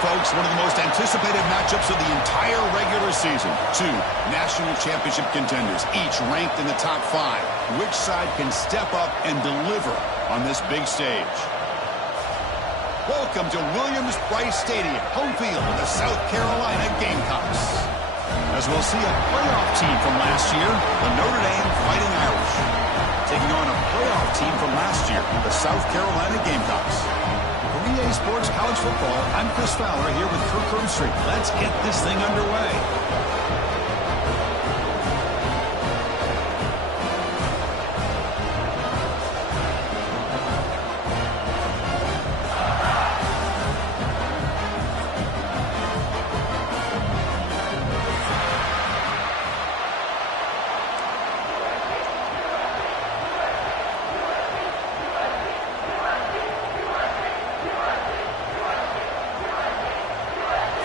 folks, one of the most anticipated matchups of the entire regular season. Two national championship contenders, each ranked in the top 5. Which side can step up and deliver on this big stage? Welcome to Williams-Brice Stadium, home field of the South Carolina Gamecocks. As we'll see a playoff team from last year, the Notre Dame Fighting Irish, taking on a playoff team from last year, the South Carolina Gamecocks. For EA Sports College Football, I'm Chris Fowler here with Kirk Herbstreit. Let's get this thing underway.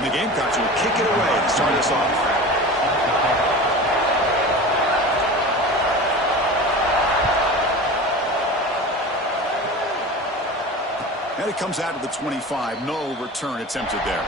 The Gamecocks will kick it away to start us off. And it comes out of the 25. No return attempted there.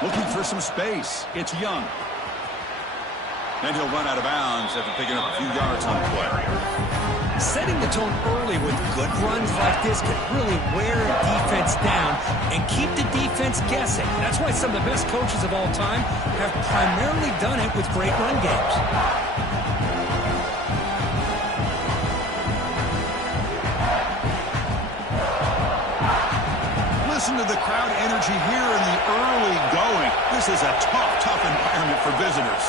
Looking for some space. It's Young. And he'll run out of bounds after picking up a few yards on the play. Setting the tone early with good runs like this can really wear a defense down and keep the defense guessing. That's why some of the best coaches of all time have primarily done it with great run games. Listen to the crowd energy here in the early going. This is a tough environment for visitors.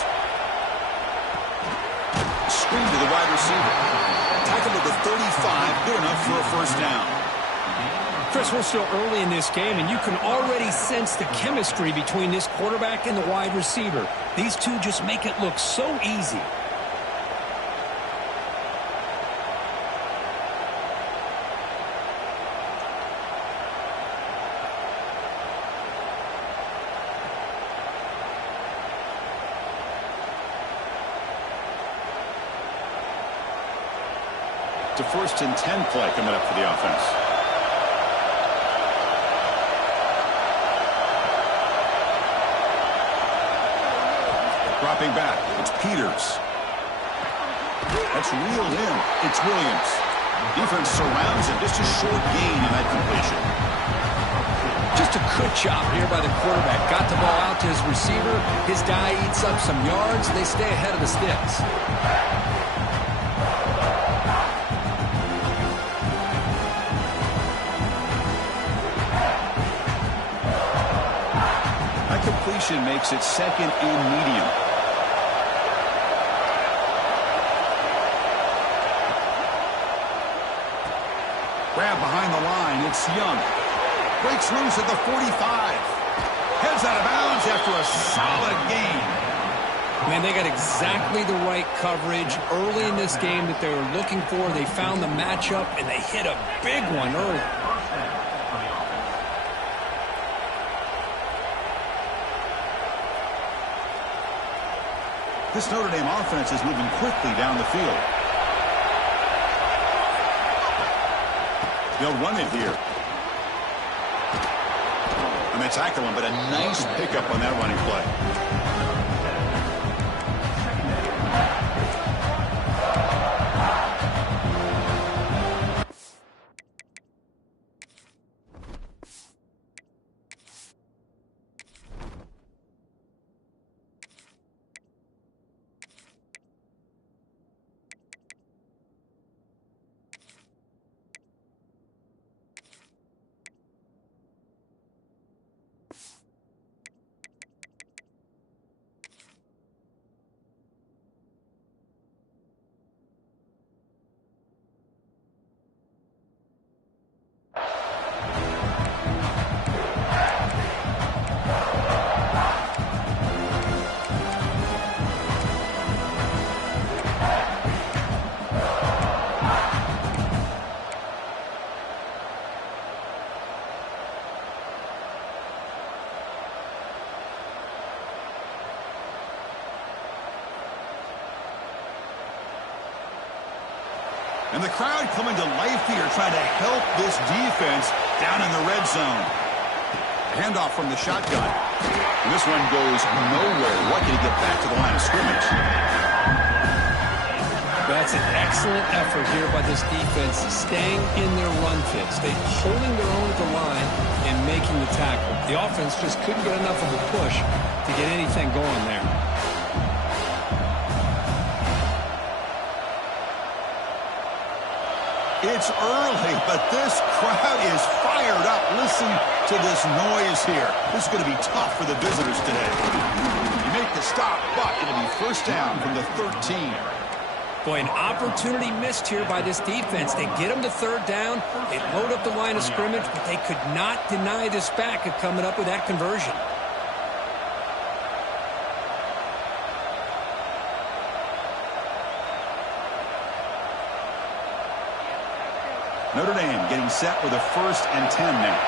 Screen to the wide receiver. Tackled at the 35, good enough for a first down. Chris, we're still early in this game, and you can already sense the chemistry between this quarterback and the wide receiver. These two just make it look so easy. It's a 1st and 10 play coming up for the offense. Dropping back, it's Peters. That's reeled in. It's Williams. Defense surrounds it. Just a short gain on that completion. Just a good job here by the quarterback. Got the ball out to his receiver. His guy eats up some yards. They stay ahead of the sticks. Completion makes it 2nd and medium. Grab behind the line. It's Young. Breaks loose at the 45. Heads out of bounds after a solid gain. Man, they got exactly the right coverage early in this game that they were looking for. They found the matchup, and they hit a big one early. This Notre Dame offense is moving quickly down the field. They'll run it here. And they tackle him, but a nice pickup on that running play. And the crowd coming to life here, trying to help this defense down in the red zone. Handoff from the shotgun. And this one goes nowhere. Lucky to get back to the line of scrimmage. That's an excellent effort here by this defense, staying in their run fit, holding their own at the line and making the tackle. The offense just couldn't get enough of a push to get anything going there. It's early, but this crowd is fired up. Listen to this noise here. This is going to be tough for the visitors today. You make the stop, but it'll be first down from the 13. Boy, an opportunity missed here by this defense. They get them to third down. They load up the line of scrimmage, but they could not deny this back of coming up with that conversion. Notre Dame getting set with a 1st and 10 now.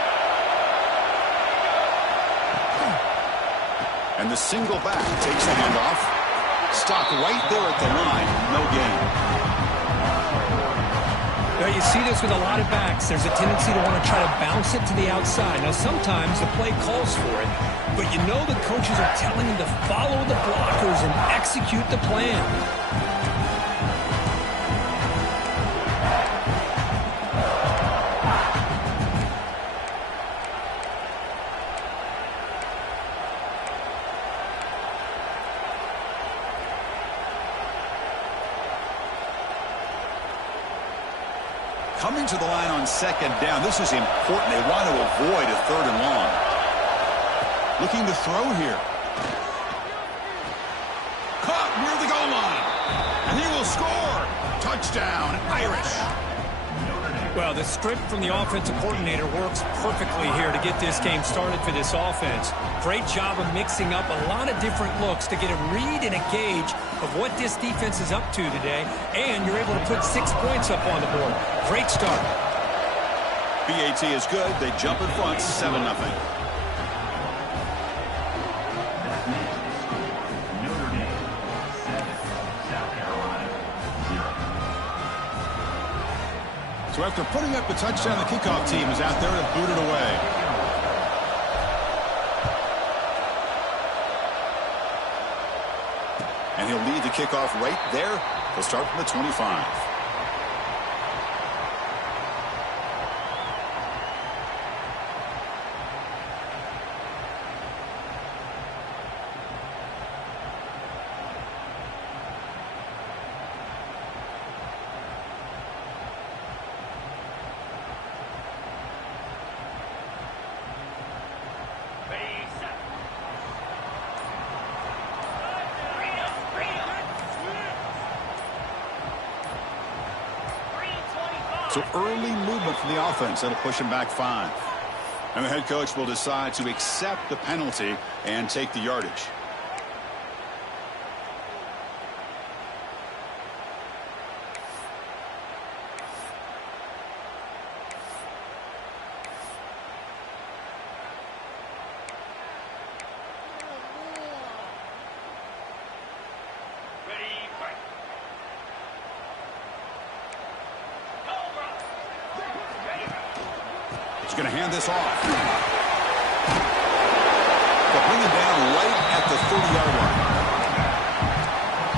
And the single back takes the handoff. Stopped right there at the line. No gain. Now you see this with a lot of backs. There's a tendency to want to try to bounce it to the outside. Now sometimes the play calls for it, but you know the coaches are telling them to follow the blockers and execute the plan. Coming to the line on 2nd down. This is important. They want to avoid a 3rd and long. Looking to throw here. Caught near the goal line. And he will score. Touchdown, Irish. Well, the script from the offensive coordinator works perfectly here to get this game started for this offense. Great job of mixing up a lot of different looks to get a read and a gauge of what this defense is up to today, and you're able to put 6 points up on the board. Great start. BAT is good. They jump in front, 7-0. So after putting up a touchdown, the kickoff team is out there to boot it away. And he'll lead the kickoff right there. He'll start from the 25. So early movement from the offense. That'll push him back 5. And the head coach will decide to accept the penalty and take the yardage. He's going to hand this off. They'll bring him down right at the 30-yard line.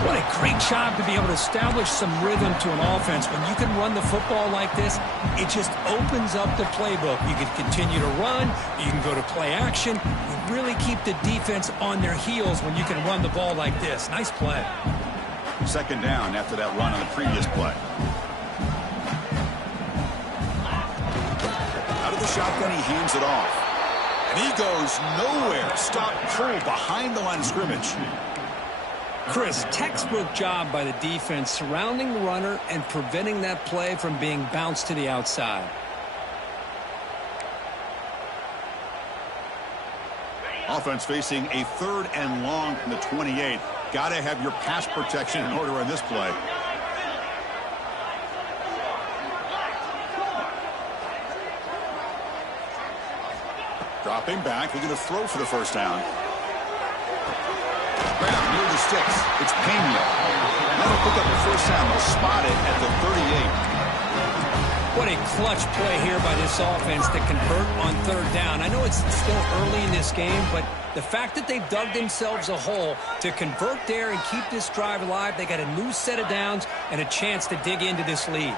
What a great job to be able to establish some rhythm to an offense. When you can run the football like this, it just opens up the playbook. You can continue to run. You can go to play action. You really keep the defense on their heels when you can run the ball like this. Nice play. 2nd down after that run on the previous play. The shotgun, he hands it off. And he goes nowhere. Stop cold behind the line of scrimmage. Chris, textbook job by the defense surrounding the runner and preventing that play from being bounced to the outside. Offense facing a 3rd and long from the 28. Got to have your pass protection in order on this play. Dropping back, looking to throw for the 1st down. Brown near the sticks. It's Pena. That'll pick up the 1st down. They'll spot it at the 38. What a clutch play here by this offense to convert on third down. I know it's still early in this game, but the fact that they've dug themselves a hole to convert there and keep this drive alive, they got a new set of downs and a chance to dig into this lead.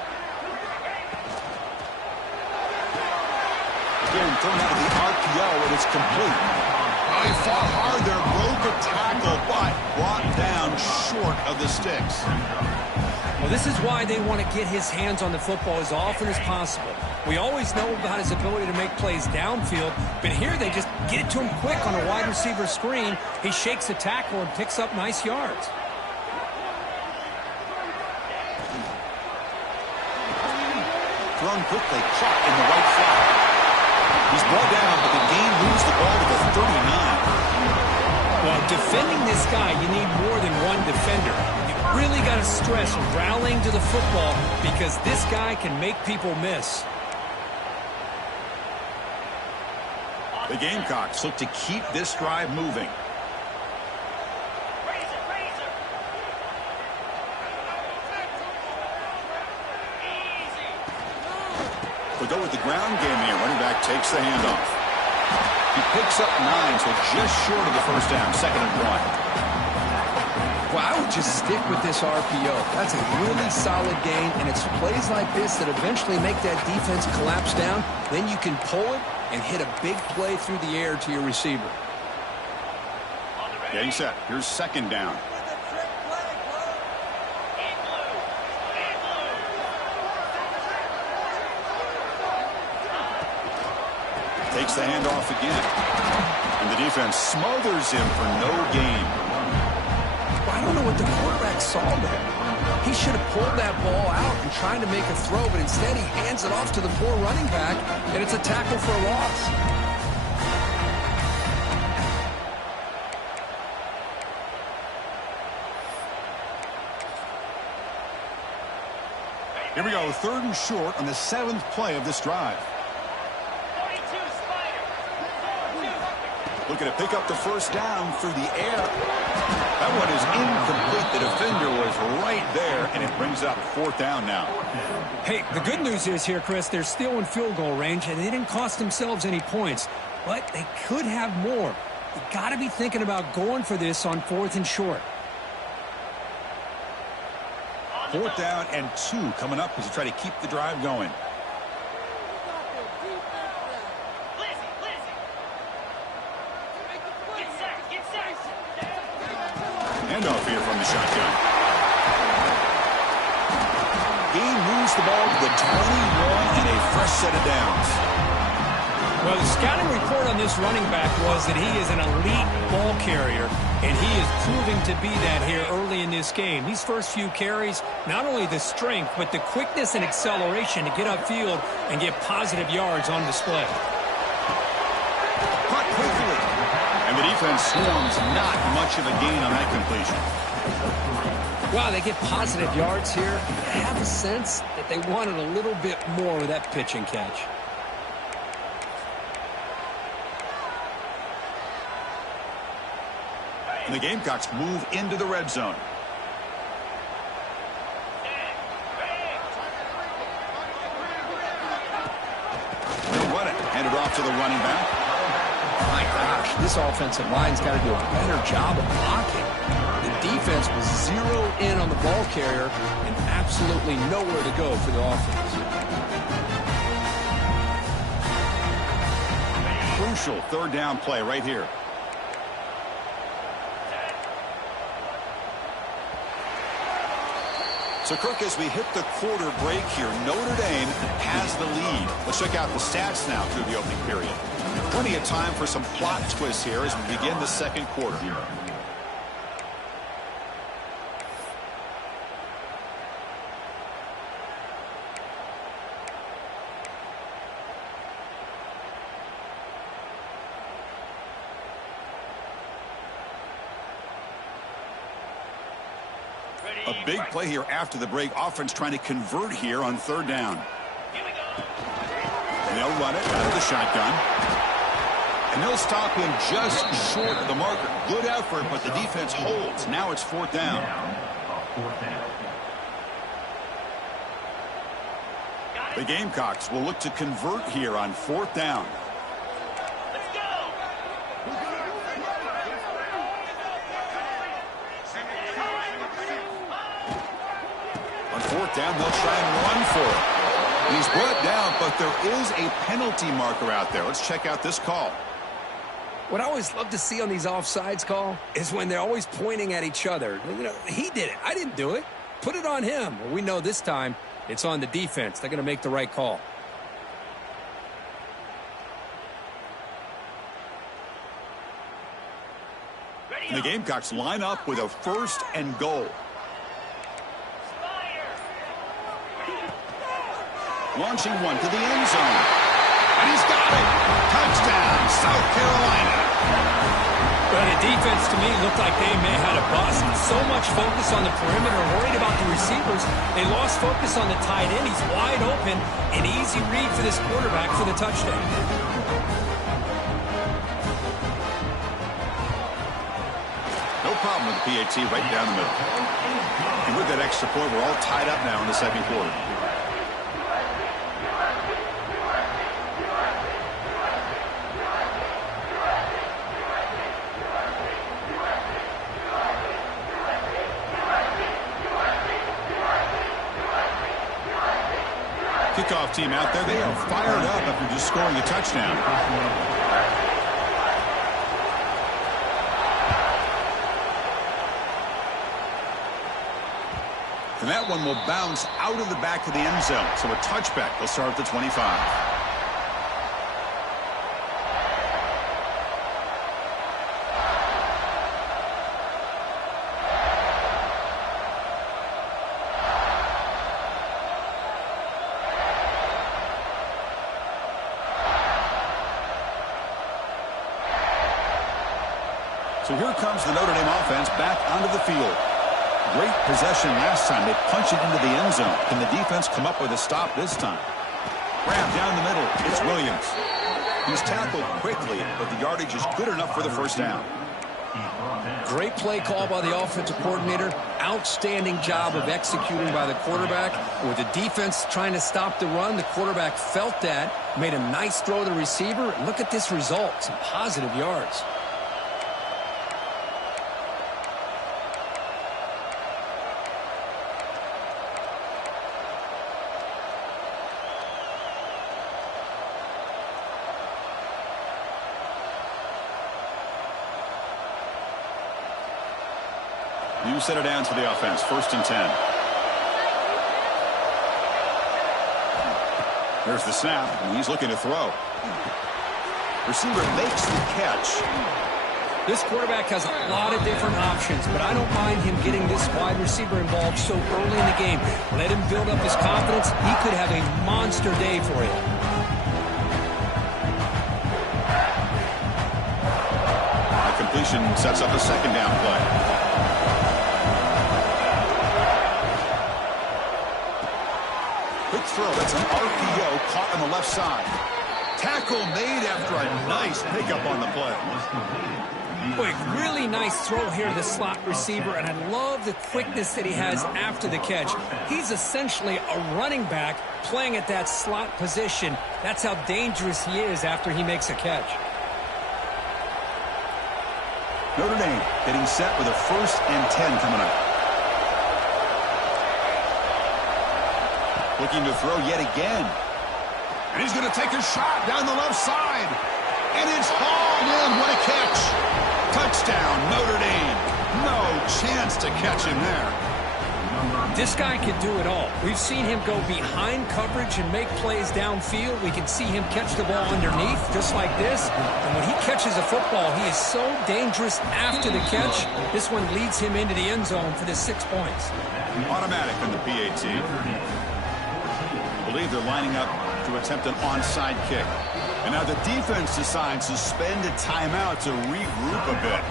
Again, thrown out of the RPO, and it's complete. They fought hard there, broke a tackle, but brought down short of the sticks. Well, this is why they want to get his hands on the football as often as possible. We always know about his ability to make plays downfield, but here they just get it to him quick on a wide receiver screen. He shakes the tackle and picks up nice yards. Thrown quickly, caught in the right flat. He's brought down, but the game moves the ball to the 39. Well, defending this guy, you need more than one defender. You really got to stress rallying to the football because this guy can make people miss. The Gamecocks look to keep this drive moving. They go with the ground game here. Running back takes the handoff. He picks up 9, so just short of the first down. 2nd and 1. Well, I would just stick with this RPO. That's a really solid gain, and it's plays like this that eventually make that defense collapse down. Then you can pull it and hit a big play through the air to your receiver. Getting set. Here's 2nd down. Takes the handoff again. And the defense smothers him for no gain. I don't know what the quarterback saw there. He should have pulled that ball out and tried to make a throw, but instead he hands it off to the poor running back, and it's a tackle for a loss. Here we go, 3rd and short on the 7th play of this drive. Looking to pick up the first down through the air. That one is incomplete. The defender was right there, and it brings up 4th down now. Hey, the good news is here, Chris, they're still in field goal range, and they didn't cost themselves any points, but they could have more. You got to be thinking about going for this on 4th and short. 4th down and 2 coming up as they try to keep the drive going. Handoff here from the shotgun. He moves the ball to the 21 and a fresh set of downs. Well, the scouting report on this running back was that he is an elite ball carrier, and he is proving to be that here early in this game. These first few carries, not only the strength, but the quickness and acceleration to get upfield and get positive yards on display. Caught quickly. And the defense swarms, not much of a gain on that completion. Wow, they get positive yards here. I have a sense that they wanted a little bit more with that pitch and catch. And the Gamecocks move into the red zone. They'll run it. Handed off to the running back. My gosh, this offensive line's got to do a better job of blocking. The defense was zeroed in on the ball carrier and absolutely nowhere to go for the offense. Crucial 3rd down play right here. So, Kirk, as we hit the quarter break here, Notre Dame has the lead. Let's check out the stats now through the opening period. Plenty of time for some plot twists here as we begin the 2nd quarter. A big play here after the break. Offense trying to convert here on 3rd down. And they'll run it out of the shotgun. And they'll stop him just short of the marker. Good effort, but the defense holds. Now it's 4th down. The Gamecocks will look to convert here on 4th down. On 4th down, they'll try and run for it. He's brought down, but there is a penalty marker out there. Let's check out this call. What I always love to see on these offsides call is when they're always pointing at each other. You know, he did it. I didn't do it. Put it on him. Well, we know this time it's on the defense. They're going to make the right call. The Gamecocks line up with a 1st and goal. Launching one to the end zone. And he's got it. Touchdown, South Carolina. But the defense, to me, looked like they may have had a bust. So much focus on the perimeter, worried about the receivers. They lost focus on the tight end. He's wide open. An easy read for this quarterback for the touchdown. No problem with the PAT right down the middle. And with that extra point, we're all tied up now in the 2nd quarter. Kickoff team out there. They are fired up after just scoring a touchdown. And that one will bounce out of the back of the end zone. So a touchback. They'll start at the 25. So here comes the Notre Dame offense back onto the field. Great possession last time. They punch it into the end zone. Can the defense come up with a stop this time? Grab down the middle. It's Williams. He's tackled quickly, but the yardage is good enough for the 1st down. Great play call by the offensive coordinator. Outstanding job of executing by the quarterback. With the defense trying to stop the run, the quarterback felt that, made a nice throw to the receiver. And look at this result. Some positive yards. New set of downs for the offense. 1st and 10. There's the snap, and he's looking to throw. Receiver makes the catch. This quarterback has a lot of different options, but I don't mind him getting this wide receiver involved so early in the game. Let him build up his confidence. He could have a monster day for you. The completion sets up a 2nd down play. Quick throw. That's an RPO caught on the left side. Tackle made after a nice pickup on the play. Boy, really nice throw here to the slot receiver, and I love the quickness that he has after the catch. He's essentially a running back playing at that slot position. That's how dangerous he is after he makes a catch. Notre Dame getting set with a 1st and 10 coming up. Looking to throw yet again. And he's going to take a shot down the left side. And it's hauled in. What a catch. Touchdown, Notre Dame. No chance to catch him there. This guy can do it all. We've seen him go behind coverage and make plays downfield. We can see him catch the ball underneath, just like this. And when he catches a football, he is so dangerous after the catch. This one leads him into the end zone for the 6 points. Automatic on the PAT. I believe they're lining up to attempt an onside kick. And now the defense decides to spend a timeout to regroup a bit.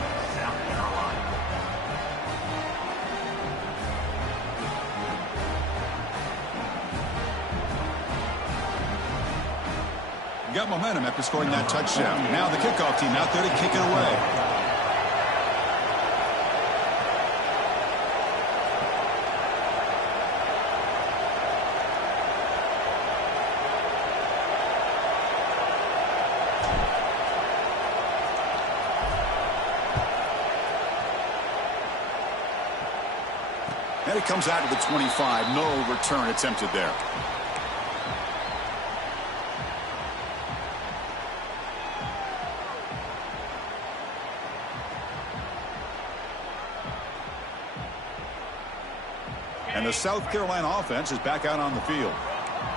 Got momentum after scoring that touchdown. Now the kickoff team out there to kick it away. And it comes out to the 25. No return attempted there. And the South Carolina offense is back out on the field.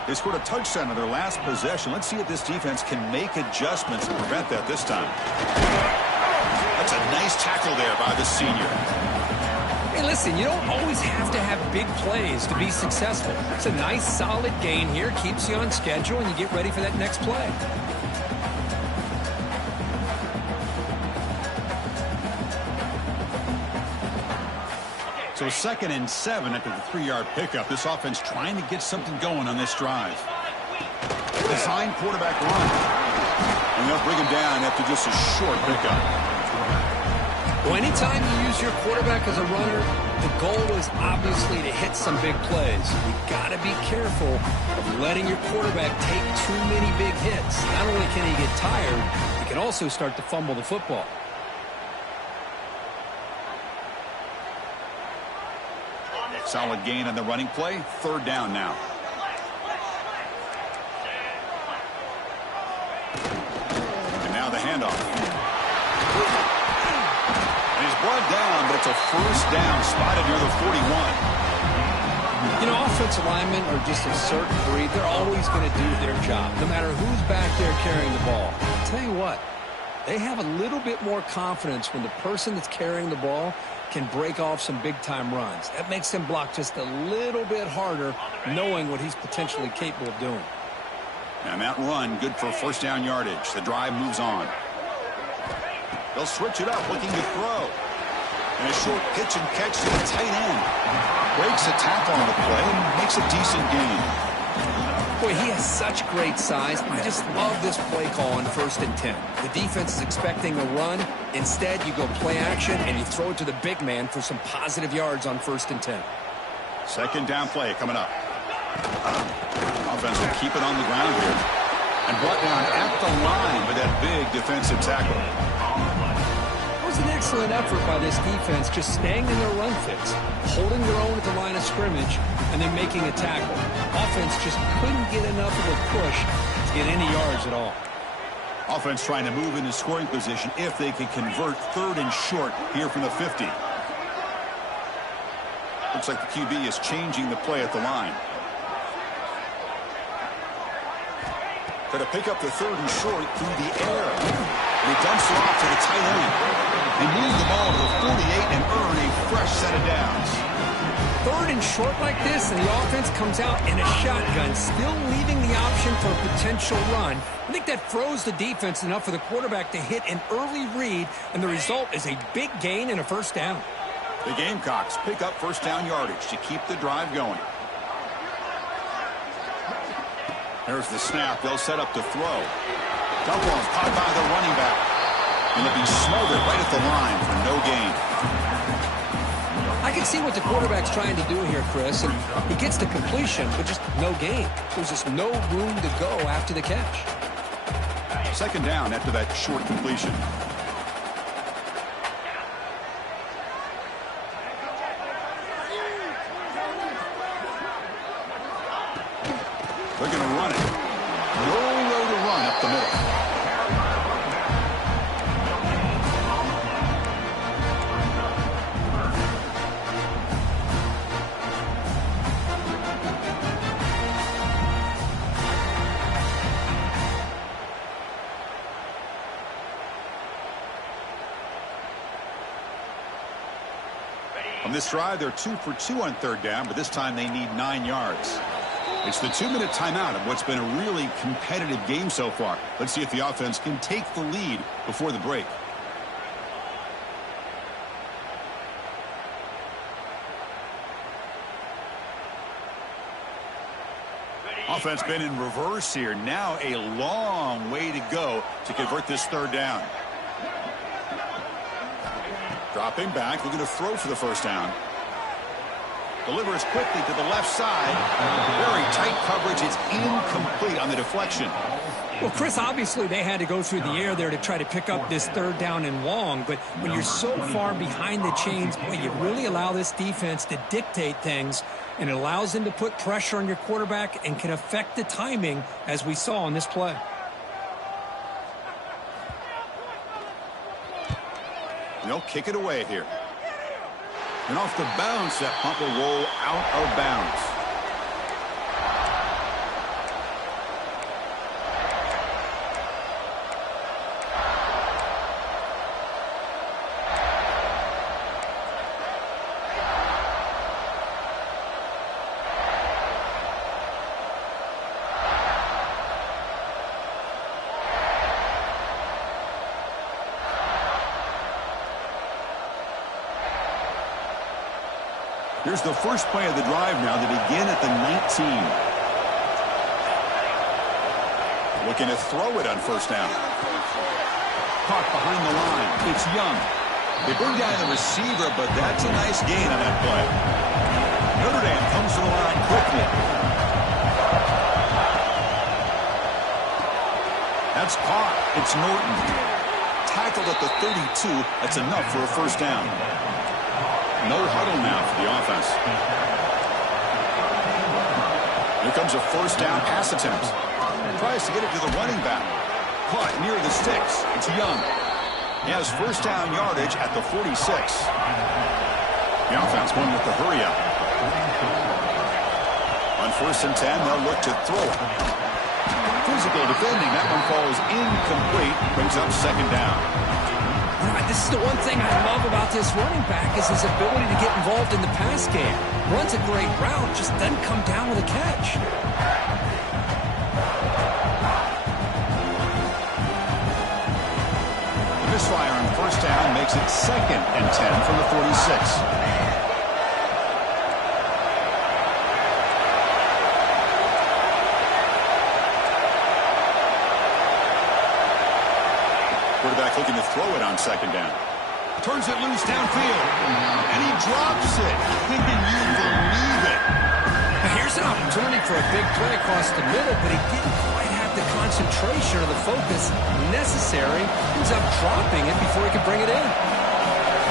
They scored a touchdown in their last possession. Let's see if this defense can make adjustments and prevent that this time. That's a nice tackle there by the senior. Hey, listen, you don't always have to have big plays to be successful. It's a nice, solid gain here. Keeps you on schedule, and you get ready for that next play. So 2nd and 7 after the 3-yard pickup. This offense trying to get something going on this drive. Design quarterback run. And they'll bring him down after just a short pickup. Well, anytime you use your quarterback as a runner, the goal is obviously to hit some big plays. You've got to be careful of letting your quarterback take too many big hits. Not only can he get tired, he can also start to fumble the football. Solid gain on the running play. 3rd down now. And now the handoff. And he's brought down, but it's a 1st down spotted near the 41. You know, offensive linemen are just a certain breed. They're always going to do their job, no matter who's back there carrying the ball. I'll tell you what, they have a little bit more confidence when the person that's carrying the ball can break off some big-time runs. That makes him block just a little bit harder, knowing what he's potentially capable of doing. And that run, good for 1st down yardage. The drive moves on. They'll switch it up, looking to throw. And a short pitch and catch to the tight end. Breaks a tackle on the play and makes a decent gain. Boy, he has such great size. I just love this play call on 1st and 10. The defense is expecting a run. Instead, you go play action, and you throw it to the big man for some positive yards on 1st and 10. 2nd down play coming up. Offense will keep it on the ground here. And brought down at the line with that big defensive tackle. It was an excellent effort by this defense, just staying in their run fits, holding their own at the line of scrimmage, and then making a tackle. Offense just couldn't get enough of a push to get any yards at all. Offense trying to move into scoring position if they can convert 3rd and short here from the 50. Looks like the QB is changing the play at the line. Got to pick up the 3rd and short through the air. And he dumps it off to the tight end. They move the ball to the 48 and earn a fresh set of downs. 3rd and short like this, and the offense comes out in a shotgun, still leaving the option for a potential run. I think that froze the defense enough for the quarterback to hit an early read, and the result is a big gain and a 1st down. The Gamecocks pick up 1st down yardage to keep the drive going. There's the snap. They'll set up to throw. Dump off caught by the running back. And they'll be smothered right at the line for no gain. I can see what the quarterback's trying to do here, Chris, and he gets the completion, but just no gain. There's just no room to go after the catch. 2nd down after that short completion. They're going to run it. Nowhere to run up the middle. On this drive, they're 2 for 2 on 3rd down, but this time they need 9 yards. It's the 2-minute timeout of what's been a really competitive game so far. Let's see if the offense can take the lead before the break. Offense been in reverse here. Now a long way to go to convert this 3rd down. Dropping back, looking to throw for the 1st down. Delivers quickly to the left side. Very tight coverage. It's incomplete on the deflection. Well, Chris, obviously they had to go through the air there to try to pick up this third down and long, but when you're so far behind the chains, boy, you really allow this defense to dictate things, and it allows them to put pressure on your quarterback and can affect the timing, as we saw on this play. They'll kick it away here. And off the bounce, that punt will roll out of bounds. Here's the first play of the drive now. They begin at the 19. Looking to throw it on first down. Caught behind the line. It's Young. They bring down the receiver, but that's a nice gain on that play. Notre Dame comes to the line quickly. That's caught. It's Norton. Tackled at the 32. That's enough for a first down. No huddle now for the offense. Here comes a first down pass attempt. Tries to get it to the running back. Caught near the sticks. It's Young. He has first down yardage at the 46. The offense going with the hurry up. On first and 10, they'll look to throw it. Physical defending. That one falls incomplete. Brings up second down. This is the one thing I love about this running back is his ability to get involved in the pass game. Runs a great route, just doesn't come down with a catch. The misfire on first down makes it second and 10 from the 46. Quarterback looking to throw it on second down. Turns it loose downfield. And he drops it. Can you believe it? Now here's an opportunity for a big play across the middle, but he didn't quite have the concentration or the focus necessary. Ends up dropping it before he could bring it in.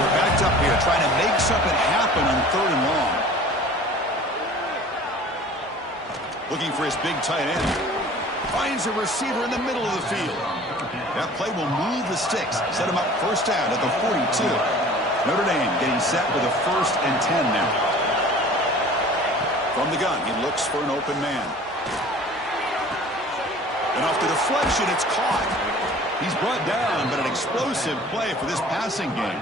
We're backed up here trying to make something happen on third and long. Looking for his big tight end. Finds a receiver in the middle of the field. That play will move the sticks. Set him up first down at the 42. Notre Dame getting set with a first and 10 now. From the gun, he looks for an open man. And off the deflection, it's caught. He's brought down, but an explosive play for this passing game.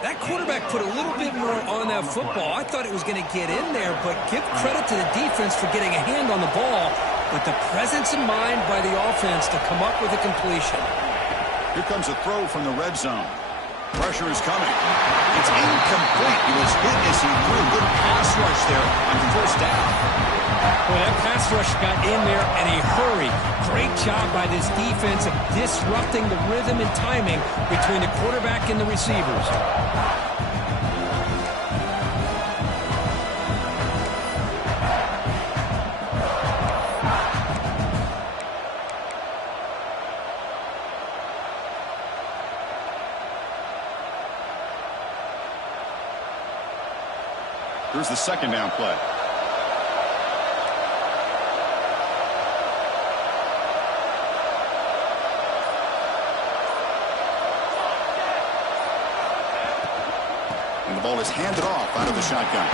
That quarterback put a little bit more on that football. I thought it was going to get in there, but give credit to the defense for getting a hand on the ball. With the presence of mind by the offense to come up with a completion. Here comes a throw from the red zone. Pressure is coming. It's incomplete. He was hit as he threw. Good pass rush there on first down. Well, that pass rush got in there in a hurry. Great job by this defense of disrupting the rhythm and timing between the quarterback and the receivers. Here's the second down play. And the ball is handed off out of the shotgun.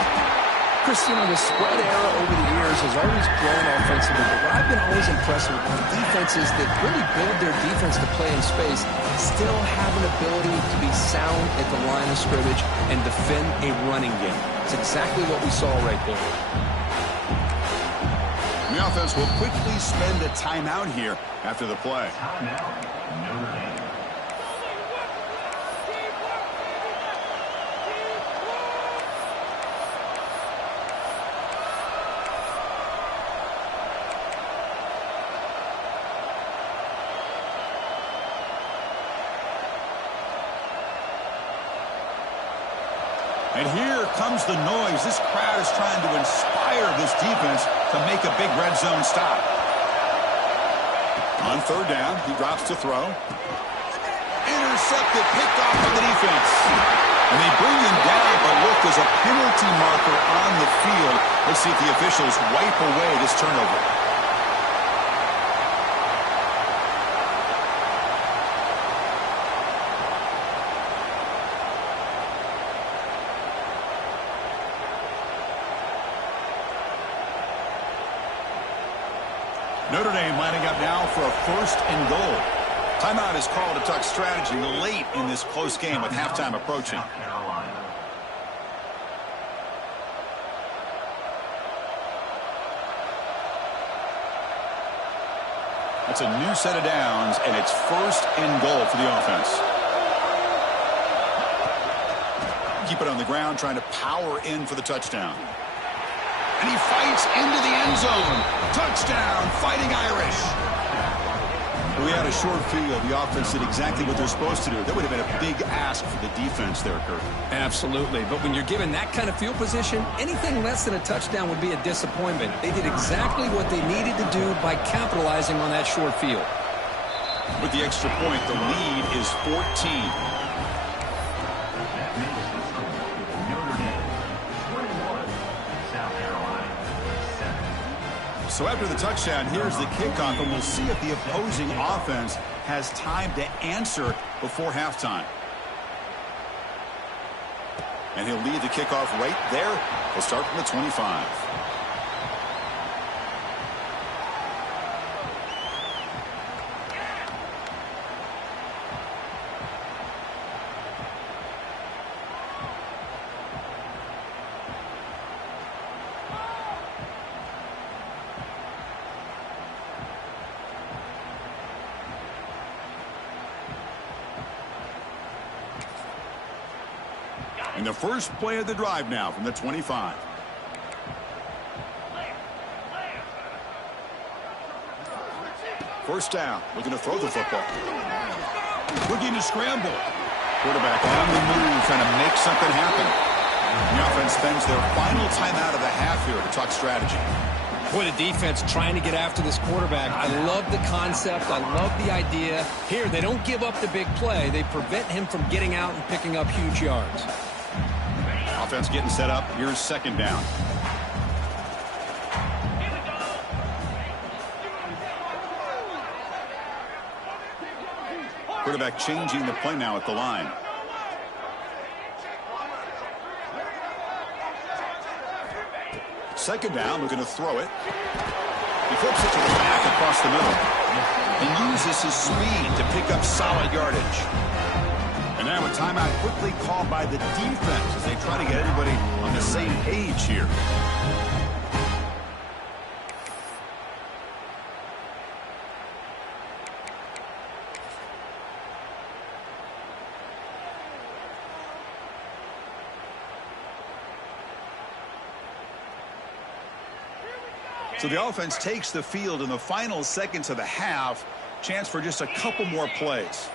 Chris, you know, the spread era over the years has always grown offensively, but what I've been always impressed with defenses that really build their defense to play in space still have an ability to be sound at the line of scrimmage and defend a running game. It's exactly what we saw right there. The offense will quickly spend a timeout here after the play. And here comes the noise. This crowd is trying to inspire this defense to make a big red zone stop. On third down, he drops to throw. Intercepted, picked off by the defense. And they bring him down, but look, there's a penalty marker on the field. Let's see if the officials wipe away this turnover. Notre Dame lining up now for a 1st and goal. Timeout is called to talk strategy late in this close game with halftime approaching. That's a new set of downs, and it's 1st and goal for the offense. Keep it on the ground, trying to power in for the touchdown. And he fights into the end zone. Touchdown, Fighting Irish. We had a short field. The offense did exactly what they're supposed to do. That would have been a big ask for the defense there, Kurt. Absolutely. But when you're given that kind of field position, anything less than a touchdown would be a disappointment. They did exactly what they needed to do by capitalizing on that short field. With the extra point, the lead is 14. So after the touchdown, here's the kickoff, and we'll see if the opposing offense has time to answer before halftime. And he'll lead the kickoff right there. He'll start from the 25. And the first play of the drive now from the 25. First down. Looking to throw the football. Looking to scramble. Quarterback on the move, trying to make something happen. The offense spends their final timeout of the half here to talk strategy. Boy, the defense trying to get after this quarterback. I love the concept. I love the idea. Here, they don't give up the big play. They prevent him from getting out and picking up huge yards. Offense getting set up. Here's second down. Quarterback changing the play now at the line. Second down, looking to throw it. He flips it to the back across the middle. He uses his speed to pick up solid yardage. And now a timeout quickly called by the defense as they try to get everybody on the same page here. So the offense takes the field in the final seconds of the half. Chance for just a couple more plays.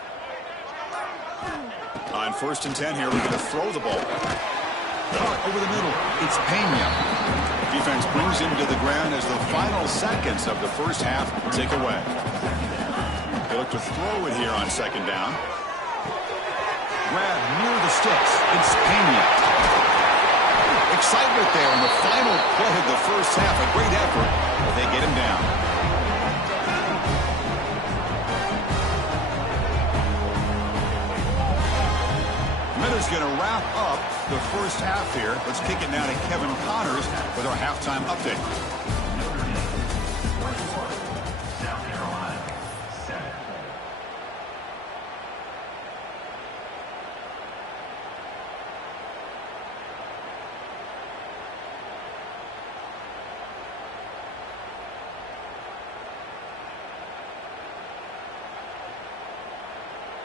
On 1st and 10 here, we're going to throw the ball. Caught over the middle. It's Pena. Defense brings him to the ground as the final seconds of the first half tick away. They look to throw it here on second down. Grab near the sticks. It's Pena. Excitement there in the final play of the first half. A great effort, but they get him down. Is going to wrap up the first half here. Let's kick it now to Kevin Connors with our halftime update. South Carolina, 7.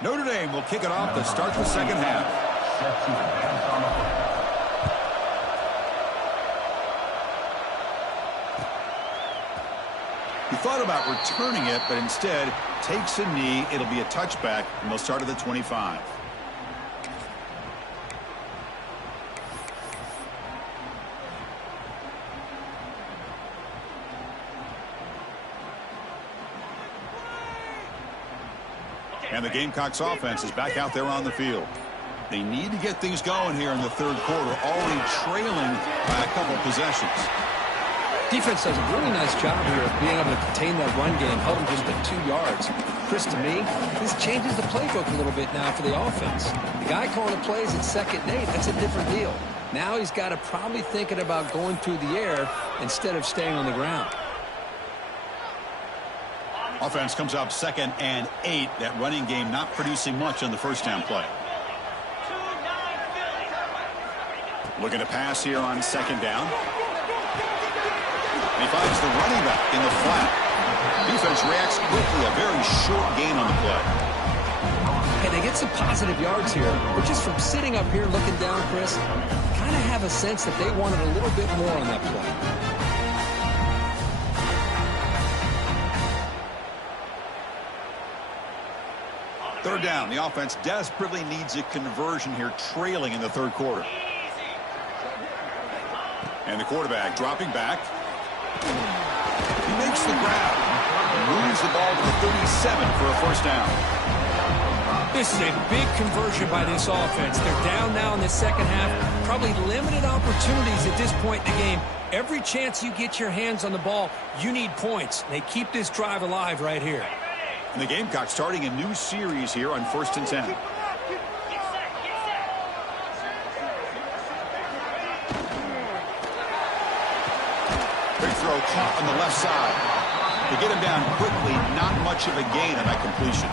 Notre Dame will kick it off to start the second half. He thought about returning it, but instead takes a knee. It'll be a touchback, and they'll start at the 25. And the Gamecocks offense is back out there on the field. They need to get things going here in the third quarter, already trailing by a couple possessions. Defense does a really nice job here of being able to contain that run game, held them just at 2 yards. Chris, to me, this changes the playbook a little bit now for the offense. The guy calling the plays at 2nd and 8, that's a different deal. Now he's got to probably thinking about going through the air instead of staying on the ground. Offense comes up 2nd and 8. That running game not producing much on the first down play. Looking to pass here on 2nd down. And he finds the running back in the flat. Defense reacts quickly. A very short gain on the play. Hey, they get some positive yards here, but just from sitting up here looking down, Chris, kind of have a sense that they wanted a little bit more on that play. Third down. The offense desperately needs a conversion here, trailing in the third quarter. And the quarterback dropping back. He makes the grab. Moves the ball to the 37 for a first down. This is a big conversion by this offense. They're down now in the second half. Probably limited opportunities at this point in the game. Every chance you get your hands on the ball, you need points. They keep this drive alive right here. And the Gamecocks starting a new series here on 1st and 10. Big throw caught on the left side. They get him down quickly. Not much of a gain on that completion.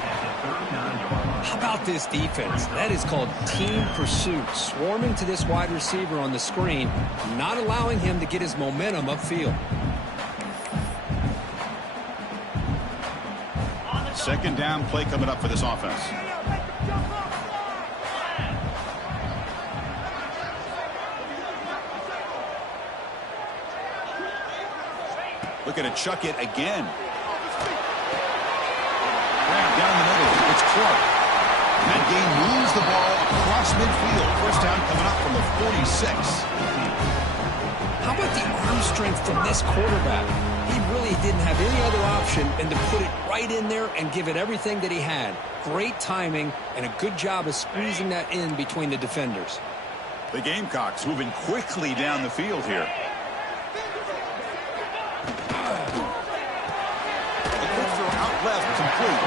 How about this defense? That is called team pursuit. Swarming to this wide receiver on the screen, not allowing him to get his momentum upfield. 2nd down play coming up for this offense. Looking to chuck it again. Grab down the middle. It's Clark. And that gain moves the ball across midfield. First down coming up from the 46. How about the arm strength from this quarterback? He really didn't have any other option than to put it right in there and give it everything that he had. Great timing and a good job of squeezing that in between the defenders. The Gamecocks moving quickly down the field here. Left complete.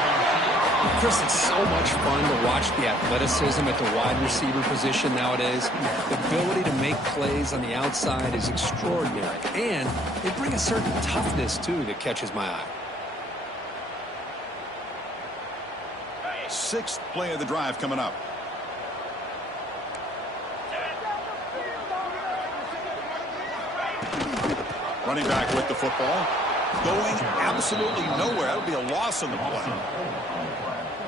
Chris, it's so much fun to watch the athleticism at the wide receiver position nowadays. The ability to make plays on the outside is extraordinary. And they bring a certain toughness, too, that catches my eye. 6th play of the drive coming up. Running back with the football. Going absolutely nowhere. That'll be a loss on the play.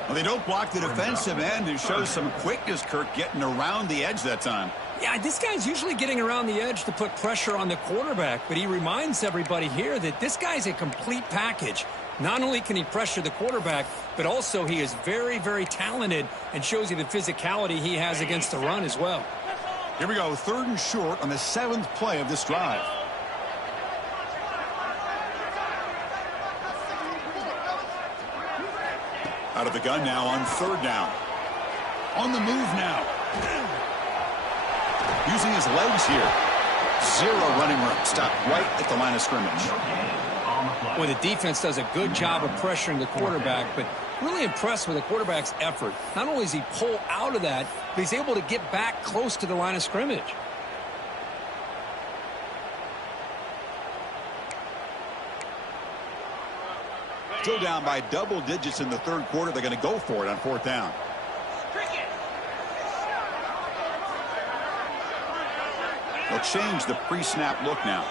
Well, they don't block the defensive end. It shows some quickness, Kirk, getting around the edge that time. Yeah, this guy's usually getting around the edge to put pressure on the quarterback, but he reminds everybody here that this guy's a complete package. Not only can he pressure the quarterback, but also he is very, very talented and shows you the physicality he has against the run as well. Here we go, 3rd and short on the 7th play of this drive. Out of the gun now on 3rd down. On the move now. Using his legs here. 0 running room. Stopped right at the line of scrimmage. Well, the defense does a good job of pressuring the quarterback, but really impressed with the quarterback's effort. Not only does he pull out of that, but he's able to get back close to the line of scrimmage. Still down by double digits in the third quarter. They're going to go for it on 4th down. They'll change the pre-snap look now.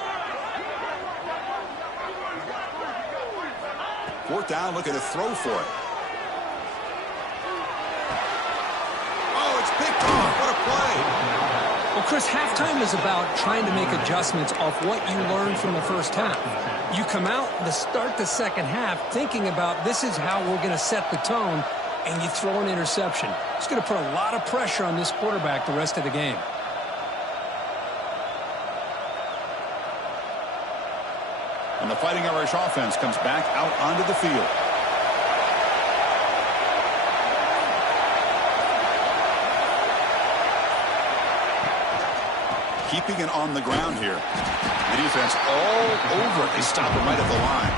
4th down, looking to throw for it. Oh, it's picked off. What a play. Well, Chris, halftime is about trying to make adjustments off what you learned from the first half. You come out to start the second half thinking about this is how we're going to set the tone, and you throw an interception. It's going to put a lot of pressure on this quarterback the rest of the game. And the Fighting Irish offense comes back out onto the field. keeping it on the ground here. The defense all over it. They stop it right at the line.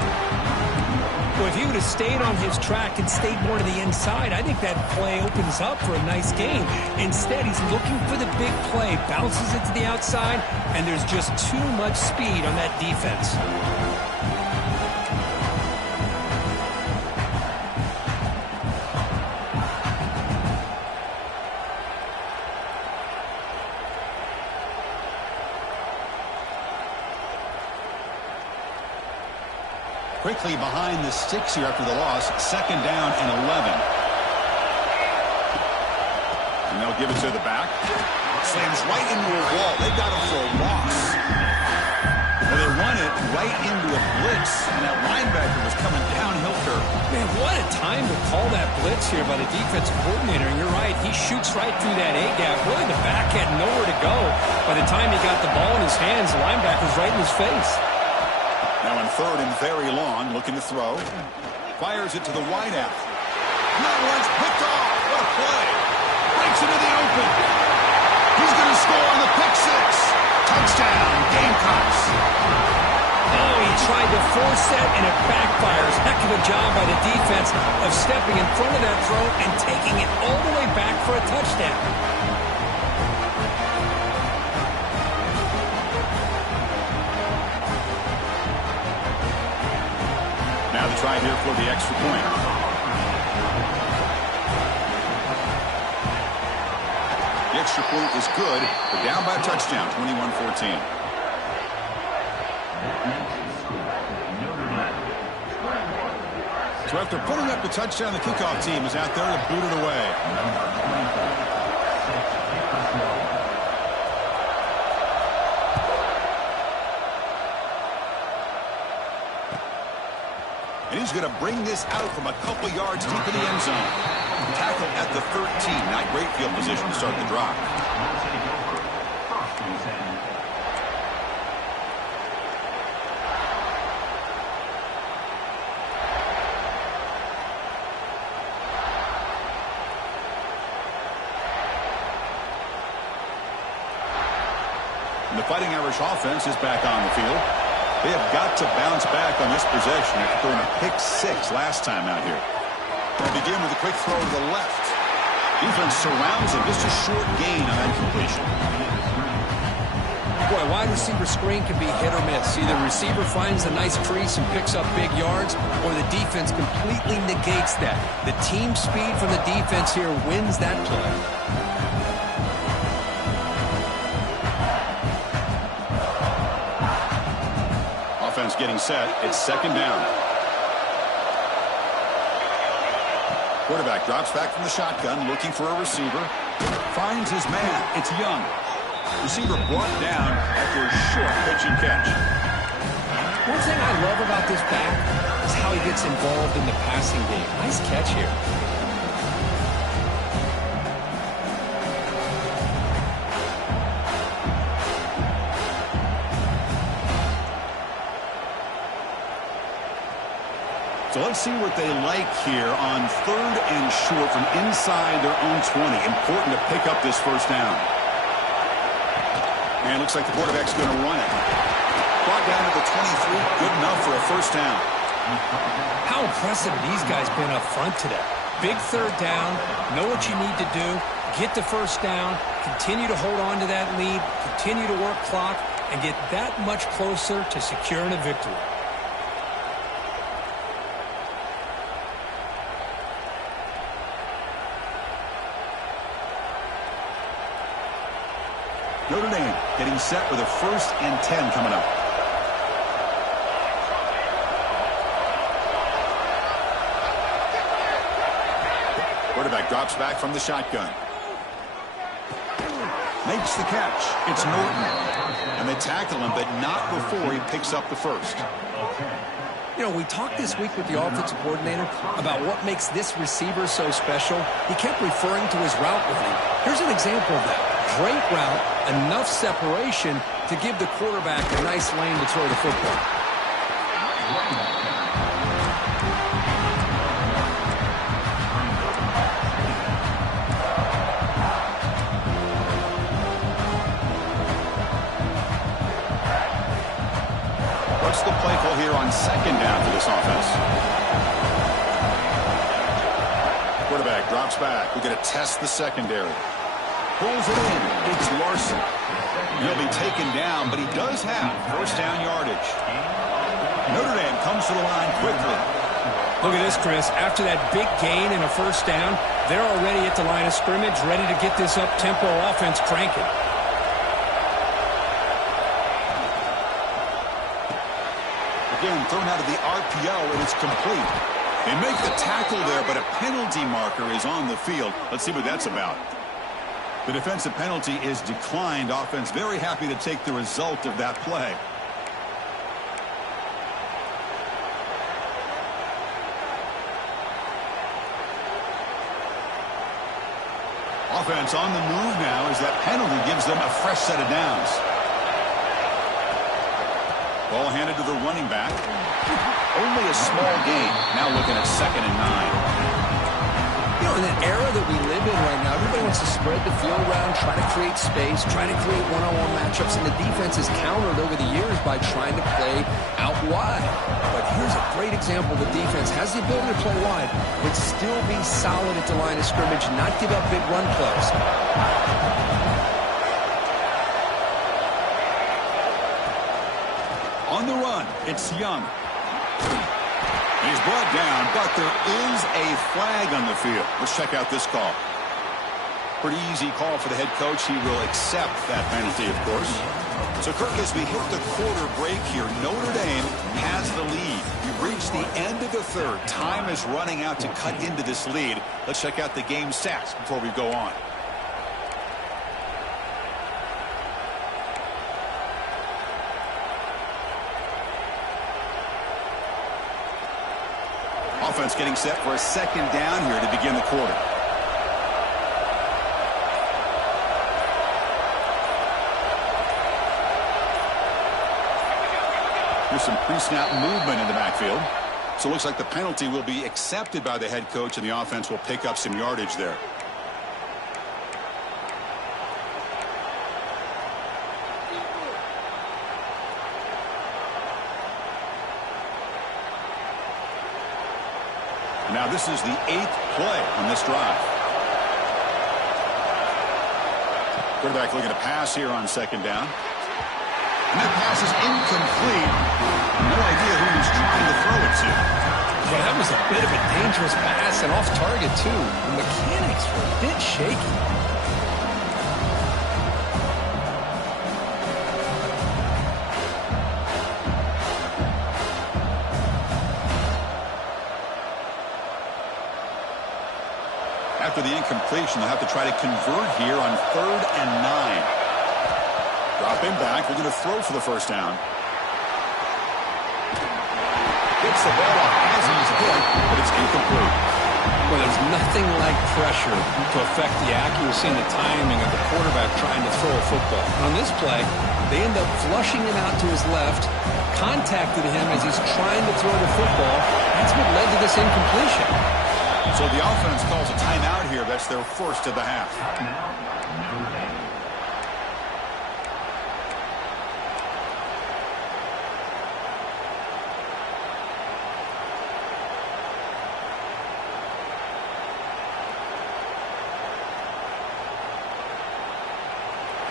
Well, if he would have stayed on his track and stayed more to the inside, I think that play opens up for a nice game. Instead, he's looking for the big play, bounces it to the outside, and there's just too much speed on that defense. Quickly behind the sticks here after the loss. 2nd down and 11. And they'll give it to the back. Slams right into a wall. They got him for a loss. Well, they run it right into a blitz, and that linebacker was coming downhill curve. Man, what a time to call that blitz here by the defensive coordinator. And you're right, he shoots right through that A-gap. Really, the back had nowhere to go. By the time he got the ball in his hands, the linebacker's right in his face. Now in 3rd and very long, looking to throw. Fires it to the wideout. That one's picked off. What a play. Breaks into the open. He's going to score on the pick 6. Touchdown, Gamecocks. Oh, he tried to force that, and it backfires. Heck of a job by the defense of stepping in front of that throw and taking it all the way back for a touchdown. Now the try here for the extra point. The extra point is good. They're down by a touchdown, 21-14. So after putting up the touchdown, the kickoff team is out there to boot it away. And he's going to bring this out from a couple yards deep in the end zone. Tackle at the 13. Not great field position to start the drive. And the Fighting Irish offense is back on the field. They have got to bounce back on this possession after throwing a pick 6 last time out here. They begin with a quick throw to the left. Defense surrounds him. Just a short gain on that completion. Boy, wide receiver screen can be hit or miss. Either the receiver finds a nice crease and picks up big yards, or the defense completely negates that. The team speed from the defense here wins that play. Offense getting set. It's 2nd down. Quarterback drops back from the shotgun, looking for a receiver. Finds his man. It's Young. Receiver brought down after a short pitch and catch. One thing I love about this back is how he gets involved in the passing game. Nice catch here. So let's see what they like here on 3rd and short from inside their own 20. Important to pick up this 1st down. And it looks like the quarterback's going to run it. Brought down to the 23. Good enough for a 1st down. How impressive have these guys been up front today? Big 3rd down. Know what you need to do. Get the 1st down. Continue to hold on to that lead. Continue to work clock. And get that much closer to securing a victory. Notre Dame getting set with a 1st and 10 coming up. Quarterback drops back from the shotgun. Makes the catch. It's Norton. And they tackle him, but not before he picks up the 1st. You know, we talked this week with the offensive coordinator about what makes this receiver so special. He kept referring to his route running. Here's an example of that. Great route, enough separation to give the quarterback a nice lane to throw the football. What's the play call here on second down for this offense? Quarterback drops back. We're going to test the secondary. Pulls it in. It's Larson. He'll be taken down, but he does have first down yardage. Notre Dame comes to the line quickly. Look at this, Chris. After that big gain and a first down, they're already at the line of scrimmage, ready to get this up-tempo offense cranking. Again, thrown out of the RPO, and it's complete. They make the tackle there, but a penalty marker is on the field. Let's see what that's about. The defensive penalty is declined. Offense very happy to take the result of that play. Offense on the move now as that penalty gives them a fresh set of downs. Ball handed to the running back. Only a small gain. Now looking at 2nd and 9. You know, in the era that we live in right now, everybody wants to spread the field around, try to create space, try to create one-on-one matchups, and the defense has countered over the years by trying to play out wide. But here's a great example. The defense has the ability to play wide, but still be solid at the line of scrimmage, not give up big run plays. On the run, it's Young. He's brought down, but there is a flag on the field. Let's check out this call. Pretty easy call for the head coach. He will accept that penalty, of course. So, Kirk, as we hit the quarter break here, Notre Dame has the lead. We've reached the end of the third. Time is running out to cut into this lead. Let's check out the game stats before we go on. Offense getting set for a second down here to begin the quarter. Here's some pre-snap movement in the backfield. So it looks like the penalty will be accepted by the head coach, and the offense will pick up some yardage there. Now this is the 8th play on this drive. Quarterback looking to pass here on second down. And that pass is incomplete. No idea who he's trying to throw it to. Well, that was a bit of a dangerous pass and off target, too. The mechanics were a bit shaky. After the incompletion, they'll have to try to convert here on 3rd and 9. Dropping back, we're going to throw for the first down. Gets the ball off as he's hit, but it's incomplete. Well, there's nothing like pressure to affect the accuracy and the timing of the quarterback trying to throw a football. On this play, they end up flushing it out to his left, contacted him as he's trying to throw the football. That's what led to this incompletion. So the offense calls a timeout here. That's their first of the half.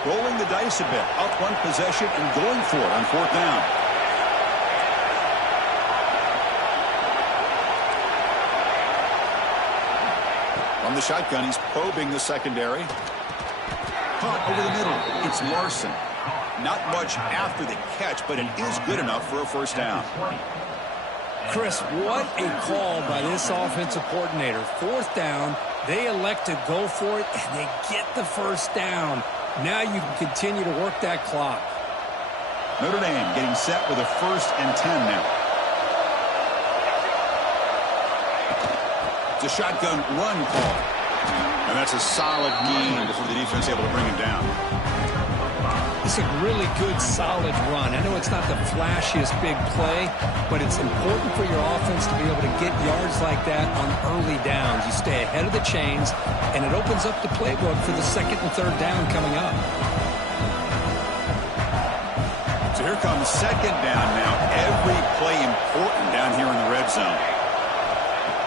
Rolling the dice a bit. Up one possession and going for it on 4th down. From the shotgun, he's probing the secondary. Caught over the middle. It's Larson. Not much after the catch, but it is good enough for a first down. Chris, what a call by this offensive coordinator. 4th down, they elect to go for it, and they get the first down. Now you can continue to work that clock. Notre Dame getting set with a 1st and 10 now. It's a shotgun run call. And that's a solid gain before the defense able to bring him down. It's a really good, solid run. I know it's not the flashiest big play, but it's important for your offense to be able to get yards like that on early downs. You stay ahead of the chains, and it opens up the playbook for the 2nd and 3rd down coming up. So here comes 2nd down now. zone.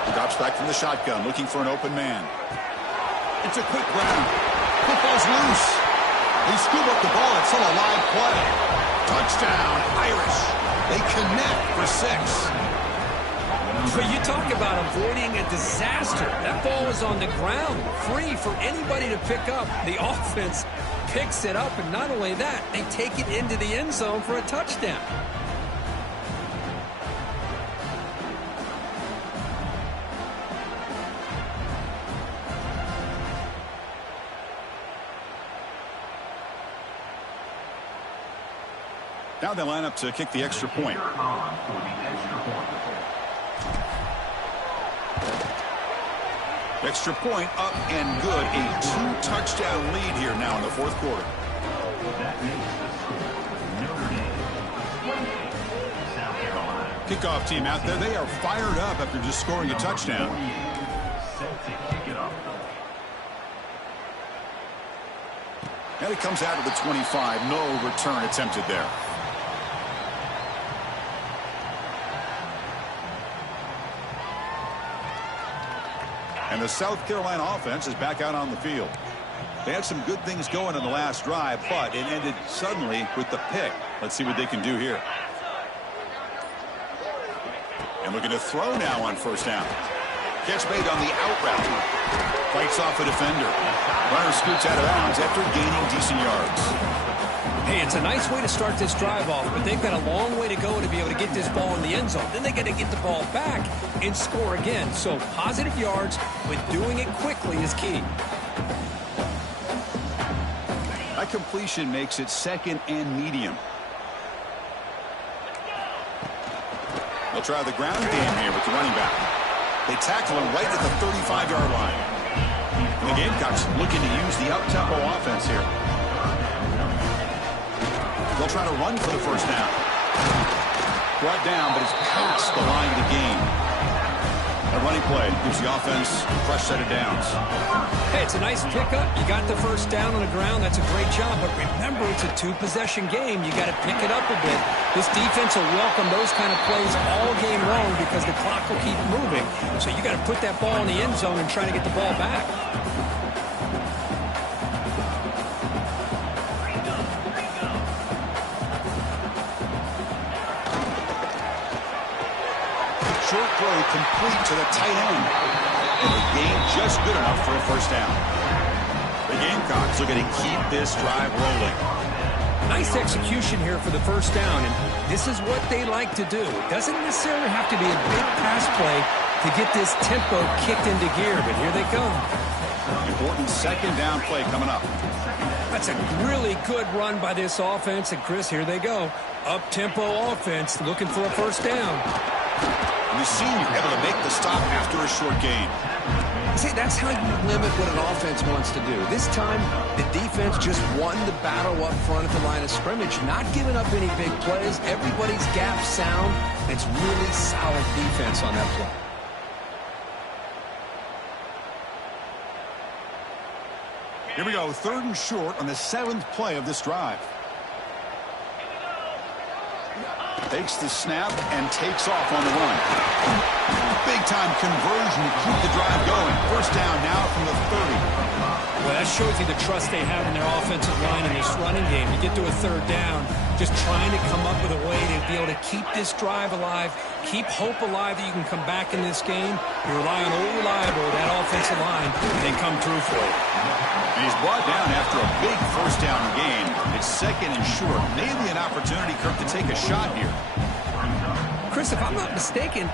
He drops back from the shotgun, looking for an open man. It's a quick round. Football's loose. They scoop up the ball. It's still a live play. Touchdown, Irish. They connect for 6. But you talk about avoiding a disaster. That ball was on the ground, free for anybody to pick up. The offense picks it up, and not only that, they take it into the end zone for a touchdown. Now they line up to kick the extra point. Extra point up and good. A 2-touchdown lead here now in the fourth quarter. Kickoff team out there. They are fired up after just scoring a touchdown. And it comes out of the 25. No return attempted there. And the South Carolina offense is back out on the field. They had some good things going in the last drive, but it ended suddenly with the pick. Let's see what they can do here. And looking to throw now on first down. Catch made on the out route. Fights off a defender. Runner scoots out of bounds after gaining decent yards. Hey, it's a nice way to start this drive off, but they've got a long way to go to be able to get this ball in the end zone. Then they got to get the ball back and score again. So positive yards, but doing it quickly is key. That completion makes it second and medium. They'll try the ground game here with the running back. They tackle him right at the 35-yard line. And the Gamecocks looking to use the up-tempo offense here. They'll try to run for the first down. Brought down, but it's past the line of the game. A running play gives the offense a fresh set of downs. Hey, it's a nice pickup. You got the first down on the ground. That's a great job. But remember, it's a 2-possession game. You got to pick it up a bit. This defense will welcome those kind of plays all game long because the clock will keep moving. So you got to put that ball in the end zone and try to get the ball back. Short throw complete to the tight end. And the game just good enough for a first down. The Gamecocks are going to keep this drive rolling. Nice execution here for the first down, and this is what they like to do. It doesn't necessarily have to be a big pass play to get this tempo kicked into gear, but here they come. Important second down play coming up. That's a really good run by this offense, and Chris, here they go. Up-tempo offense looking for a first down. And the senior able to make the stop after a short gain. See, that's how you limit what an offense wants to do. This time, the defense just won the battle up front at the line of scrimmage, not giving up any big plays. Everybody's gap sound. It's really solid defense on that play. Here we go, 3rd and short on the 7th play of this drive. Takes the snap and takes off on the run. Big-time conversion to keep the drive going. First down now from the 30. Well, that shows you the trust they have in their offensive line in this running game. You get to a 3rd down, just trying to come up with a way to be able to keep this drive alive, keep hope alive that you can come back in this game. You rely on old reliable, that offensive line, and they come through for you. And he's brought down after a big first down gain. It's 2nd and short. Maybe an opportunity, Kirk, to take a shot here. Chris, if I'm not mistaken,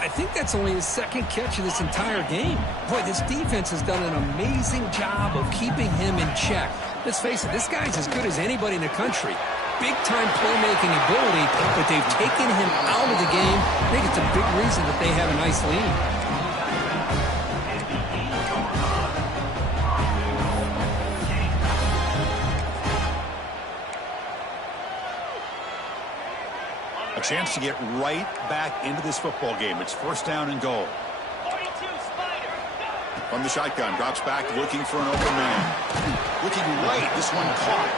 I think that's only his 2nd catch of this entire game. Boy, this defense has done an amazing job of keeping him in check. Let's face it, this guy's as good as anybody in the country. Big-time playmaking ability, but they've taken him out of the game. I think it's a big reason that they have a nice lead. A chance to get right back into this football game. It's first down and goal. From the shotgun, drops back looking for an open man. Looking right, this one caught.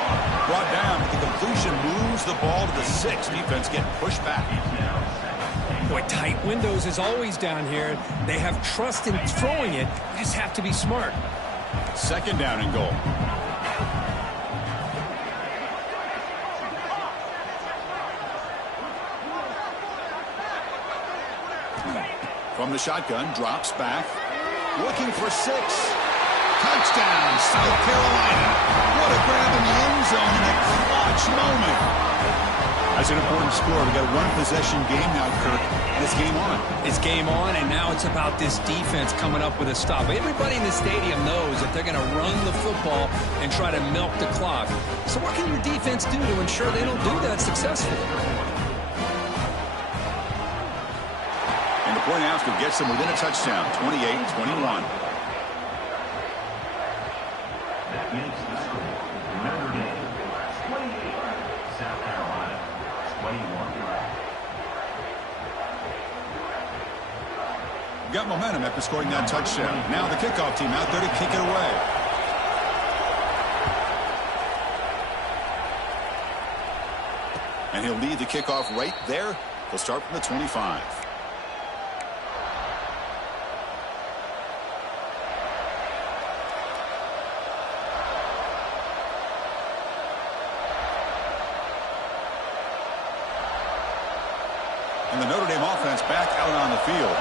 Brought down, but the completion moves the ball to the 6. Defense getting pushed back. Boy, tight windows is always down here. They have trust in throwing it. You just have to be smart. Second down and goal. From the shotgun, drops back. Looking for 6. Touchdown, South Carolina. What a grab in the end zone in a clutch moment. That's an important score. We've got a one-possession game now, Kirk. And it's game on. It's game on, and now it's about this defense coming up with a stop. Everybody in the stadium knows that they're going to run the football and try to milk the clock. So what can your defense do to ensure they don't do that successfully? And the point after gets them within a touchdown, 28-21. That makes the score Notre Dame 28, South Carolina 21. Got momentum after scoring that touchdown. Now the kickoff team out there to kick it away. And he'll lead the kickoff right there. He'll start from the 25. And the Notre Dame offense back out on the field.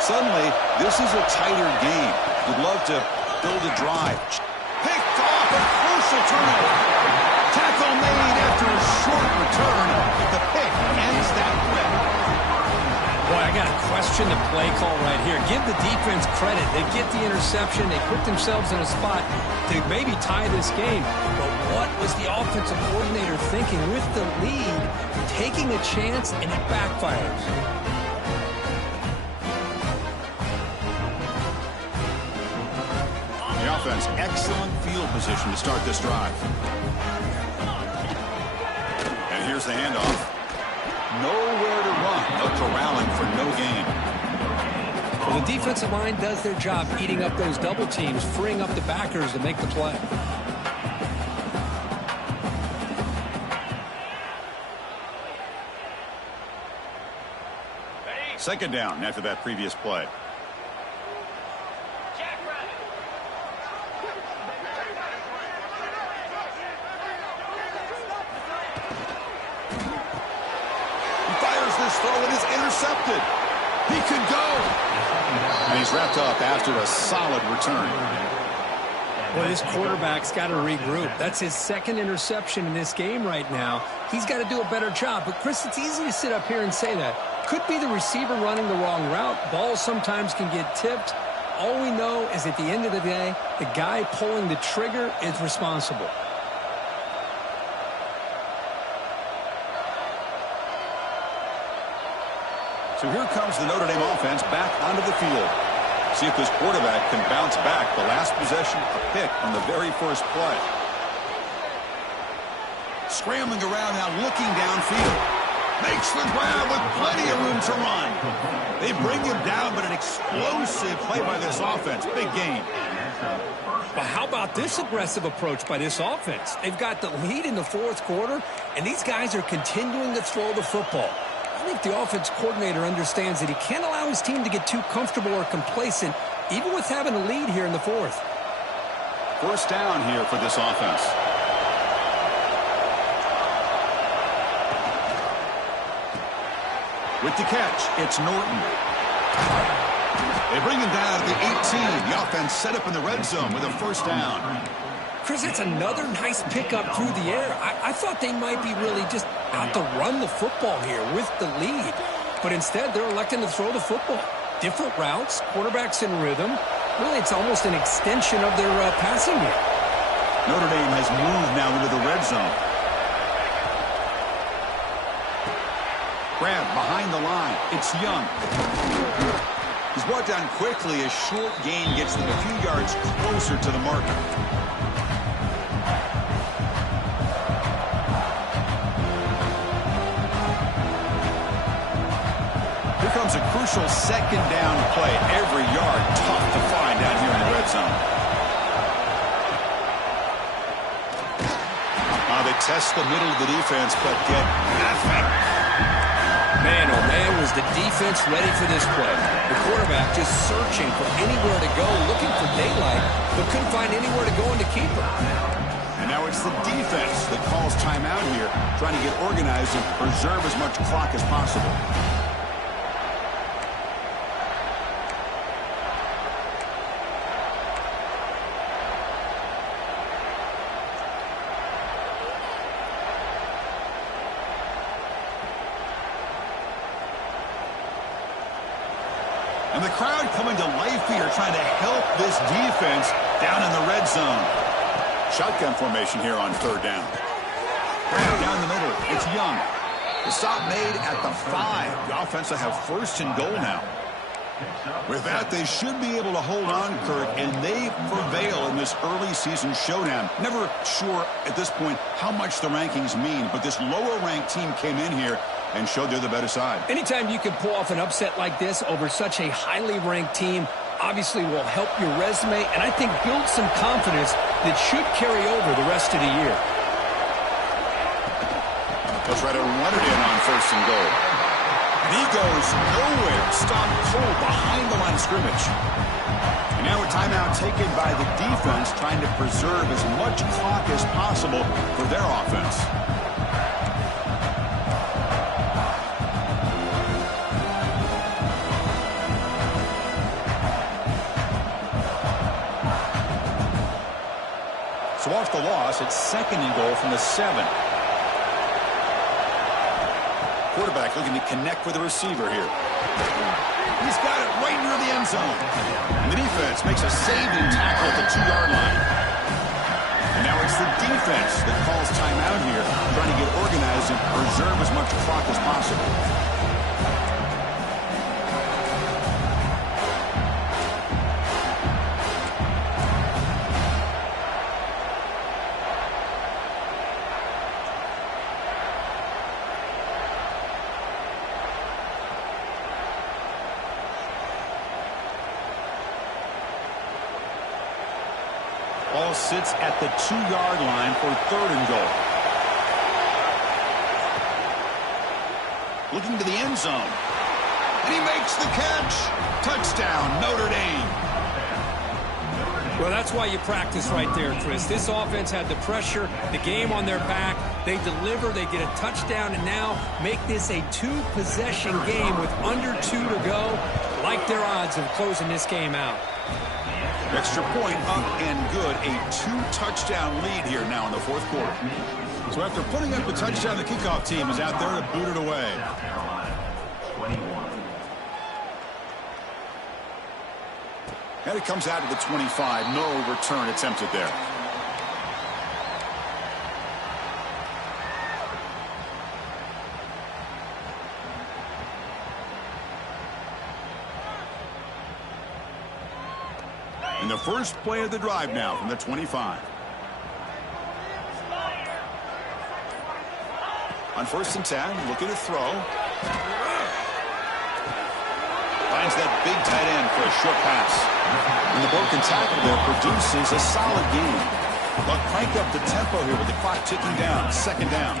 Suddenly, this is a tighter game. You'd love to build a drive. Picked off, a crucial turnover. Tackle made after a short return. The pick ends that play. Boy, I got to question the play call right here. Give the defense credit. They get the interception. They put themselves in a spot to maybe tie this game. But what was the offensive coordinator thinking with the lead, taking a chance, and it backfires? The offense, excellent field position to start this drive. And here's the handoff. Nowhere to run. No corralling for no gain. Well, the defensive line does their job eating up those double teams, freeing up the backers to make the play. Second down after that previous play. Throw it is intercepted. He could go. And he's wrapped up after a solid return. Well, this quarterback's got to regroup. That's his second interception in this game right now. He's got to do a better job. But, Chris, it's easy to sit up here and say that. Could be the receiver running the wrong route. Balls sometimes can get tipped. All we know is at the end of the day, the guy pulling the trigger is responsible. So here comes the Notre Dame offense back onto the field. See if this quarterback can bounce back. The last possession, a pick on the very first play. Scrambling around now, looking downfield. Makes the grab with plenty of room to run. They bring him down, but an explosive play by this offense. Big gain. But how about this aggressive approach by this offense? They've got the lead in the fourth quarter, and these guys are continuing to throw the football. I think the offense coordinator understands that he can't allow his team to get too comfortable or complacent, even with having a lead here in the fourth. First down here for this offense. With the catch, it's Norton. They bring him down to the 18. The offense set up in the red zone with a first down. Chris, it's another nice pickup through the air. I thought they might be really just out to run the football here with the lead. But instead, they're electing to throw the football. Different routes, quarterbacks in rhythm. Really, it's almost an extension of their passing game. Notre Dame has moved now into the red zone. Grab behind the line. It's Young. He's brought down quickly. A short gain gets them a few yards closer to the marker. Here comes a crucial second down play. Every yard tough to find down here in the red zone. They test the middle of the defense, but get nothing. Man, oh man, was Was the defense ready for this play? The quarterback just searching for anywhere to go, looking for daylight, but couldn't find anywhere to go in the keeper. And now it's the defense that calls timeout here, trying to get organized and preserve as much clock as possible. And the crowd coming to life here, trying to help this defense down in the red zone. Shotgun formation here on third down. Down the middle, it's Young. The stop made at the 5. The offense will have first and goal now. With that, they should be able to hold on, Kirk, and they prevail in this early season showdown. Never sure at this point how much the rankings mean, but this lower-ranked team came in here and showed they're the better side. Anytime you can pull off an upset like this over such a highly ranked team, obviously will help your resume and I think build some confidence that should carry over the rest of the year. They'll try to run it in on first and goal. And he goes nowhere. Stop cold behind the line of scrimmage. And now a timeout taken by the defense, trying to preserve as much clock as possible for their offense. So off the loss, it's second and goal from the 7. Quarterback looking to connect with the receiver here. He's got it right near the end zone. And the defense makes a saving tackle at the 2-yard line. And now it's the defense that calls timeout here, trying to get organized and preserve as much clock as possible. Ball sits at the 2-yard line for third and goal. Looking to the end zone. And he makes the catch. Touchdown, Notre Dame. Well, that's why you practice right there, Chris. This offense had the pressure, the game on their back. They deliver, they get a touchdown, and now make this a 2-possession game with under 2 to go. Like their odds of closing this game out. Extra point up and good. A 2-touchdown lead here now in the fourth quarter. So after putting up the touchdown, the kickoff team is out there to boot it away. And it comes out to the 25. No return attempted there. And the first play of the drive now from the 25. On first and 10, looking to throw. Finds that big tight end for a short pass. And the broken tackle there produces a solid gain. But crank up the tempo here with the clock ticking down. Second down.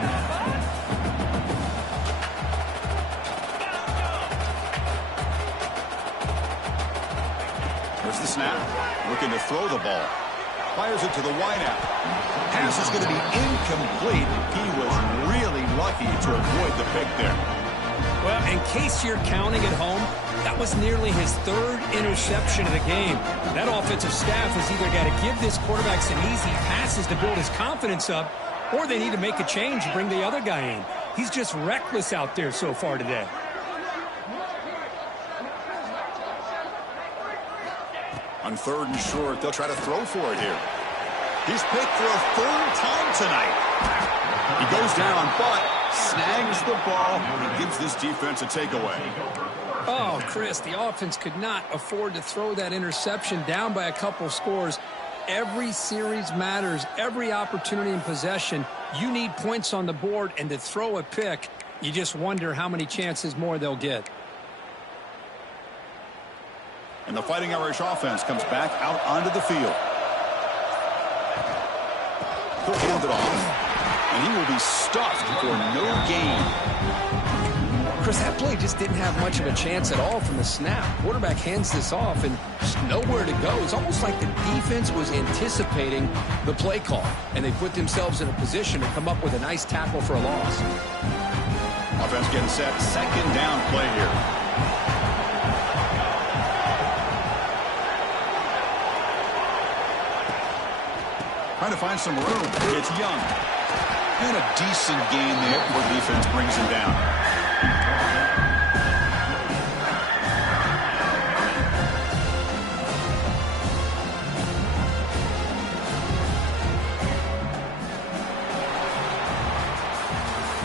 There's the snap. Looking to throw the ball. Fires it to the wideout. Pass is going to be incomplete. He was really lucky to avoid the pick there. Well, in case you're counting at home, that was nearly his 3rd interception of the game. That offensive staff has either got to give this quarterback some easy passes to build his confidence up, or they need to make a change and bring the other guy in. He's just reckless out there so far today. On third and short, they'll try to throw for it here. He's picked for a 3rd time tonight. He goes down, but snags the ball and gives this defense a takeaway. Oh, Chris, the offense could not afford to throw that interception down by a couple scores. Every series matters. Every opportunity in possession, you need points on the board, and to throw a pick, you just wonder how many chances more they'll get. And the Fighting Irish offense comes back out onto the field. He'll hand it off, and he will be stuffed for no gain. Chris, that play just didn't have much of a chance at all from the snap. Quarterback hands this off and just nowhere to go. It's almost like the defense was anticipating the play call, and they put themselves in a position to come up with a nice tackle for a loss. Offense getting set. Second down play here. Trying to find some room. It's Young. And a decent gain there before the defense brings him down.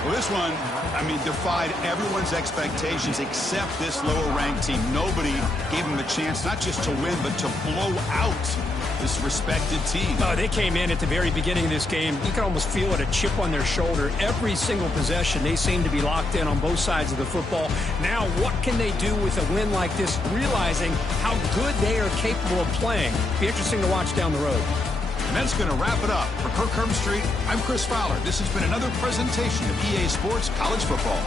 Well, this one, I mean, defied everyone's expectations except this lower-ranked team. Nobody gave them a chance not just to win, but to blow out this respected team. Oh, they came in at the very beginning of this game. You can almost feel it, a chip on their shoulder. Every single possession, they seem to be locked in on both sides of the football. Now, what can they do with a win like this, realizing how good they are capable of playing? Be interesting to watch down the road. And that's going to wrap it up. For Kirk Herbstreit, I'm Chris Fowler. This has been another presentation of EA Sports College Football.